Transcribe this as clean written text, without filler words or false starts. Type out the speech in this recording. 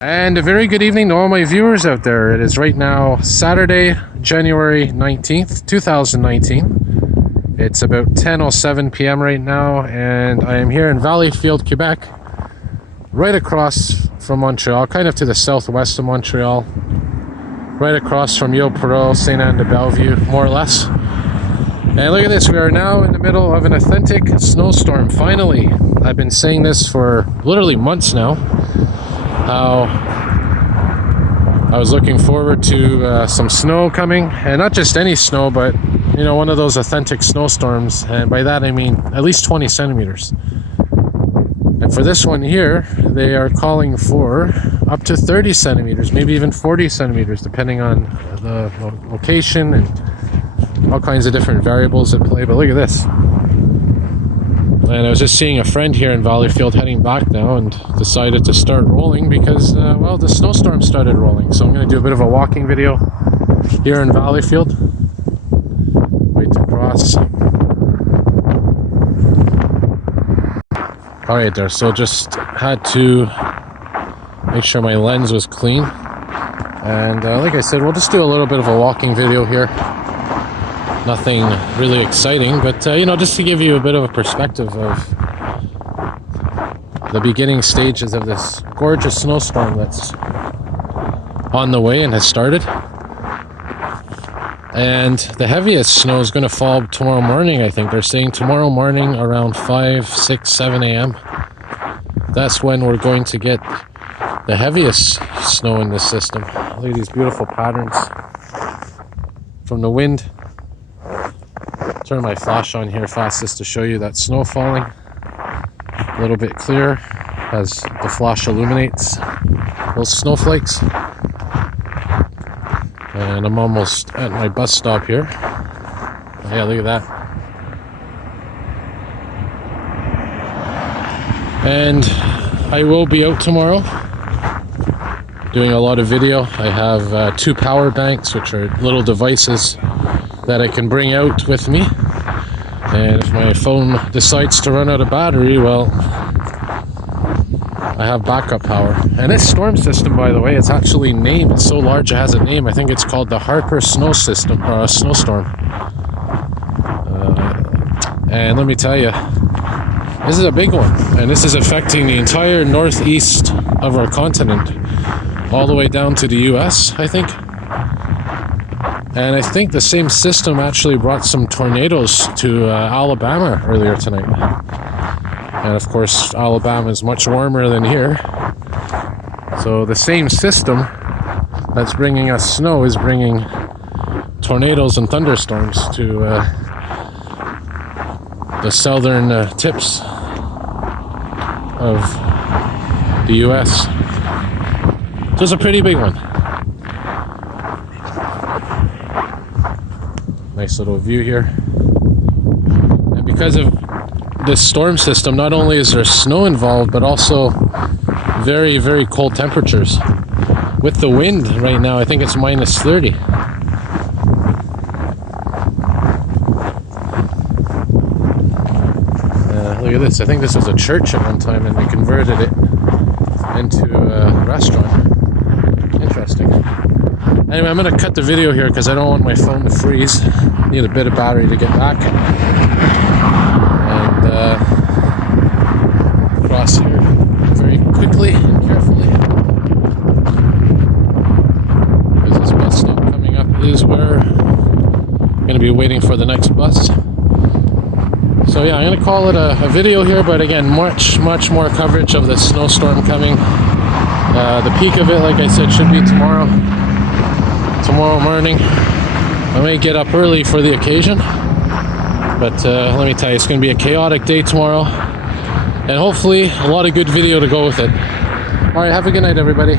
And a very good evening to all my viewers out there. It is right now Saturday, January 19th, 2019. It's about 10:07 p.m. right now, and I am here in Valleyfield, Quebec, right across from Montreal, kind of to the southwest of Montreal, right across from Perot, St. Anne de Bellevue, more or less. And look at this, we are now in the middle of an authentic snowstorm, finally. I've been saying this for literally months now. How I was looking forward to some snow coming, and not just any snow, but you know, one of those authentic snowstorms, and by that I mean at least 20 centimeters. And for this one here, they are calling for up to 30 centimeters, maybe even 40 centimeters, depending on the location and all kinds of different variables at play. But look at this. And I was just seeing a friend here in Valleyfield heading back now, and decided to start rolling because, well, the snowstorm started rolling. So I'm going to do a bit of a walking video here in Valleyfield. Right to cross. Alright there, so just had to make sure my lens was clean. And like I said, we'll just do a little bit of a walking video here. Nothing really exciting, but you know, just to give you a bit of a perspective of the beginning stages of this gorgeous snowstorm that's on the way and has started. And the heaviest snow is going to fall tomorrow morning, I think. They're saying tomorrow morning around 5, 6, 7 a.m. That's when we're going to get the heaviest snow in this system. Look at these beautiful patterns from the wind. Turn my flash on here fastest to show you that snow falling. A little bit clearer as the flash illuminates those snowflakes. And I'm almost at my bus stop here. Yeah, look at that. And I will be out tomorrow doing a lot of video. I have 2 power banks, which are little devices that I can bring out with me. And if my phone decides to run out of battery, well, I have backup power. And this storm system, by the way, it's actually named. It's so large it has a name. I think it's called the Harper snow system, or snowstorm. And let me tell you, this is a big one. And this is affecting the entire northeast of our continent, all the way down to the US, I think. And I think the same system actually brought some tornadoes to Alabama earlier tonight. And of course, Alabama is much warmer than here. So the same system that's bringing us snow is bringing tornadoes and thunderstorms to the southern tips of the US. So it's a pretty big one. Nice little view here. And because of this storm system, not only is there snow involved, but also very, very cold temperatures. With the wind right now, I think it's minus 30. Look at this. I think this was a church at one time, and they converted it into a restaurant. Interesting. Anyway, I'm going to cut the video here because I don't want my phone to freeze. I need a bit of battery to get back. And cross here very quickly and carefully. Because this bus stop coming up is where I'm going to be waiting for the next bus. So yeah, I'm going to call it a video here, but again, much more coverage of the snowstorm coming. The peak of it, like I said, should be tomorrow morning. I may get up early for the occasion, but let me tell you, it's going to be a chaotic day tomorrow, and hopefully a lot of good video to go with it. Alright, have a good night, everybody.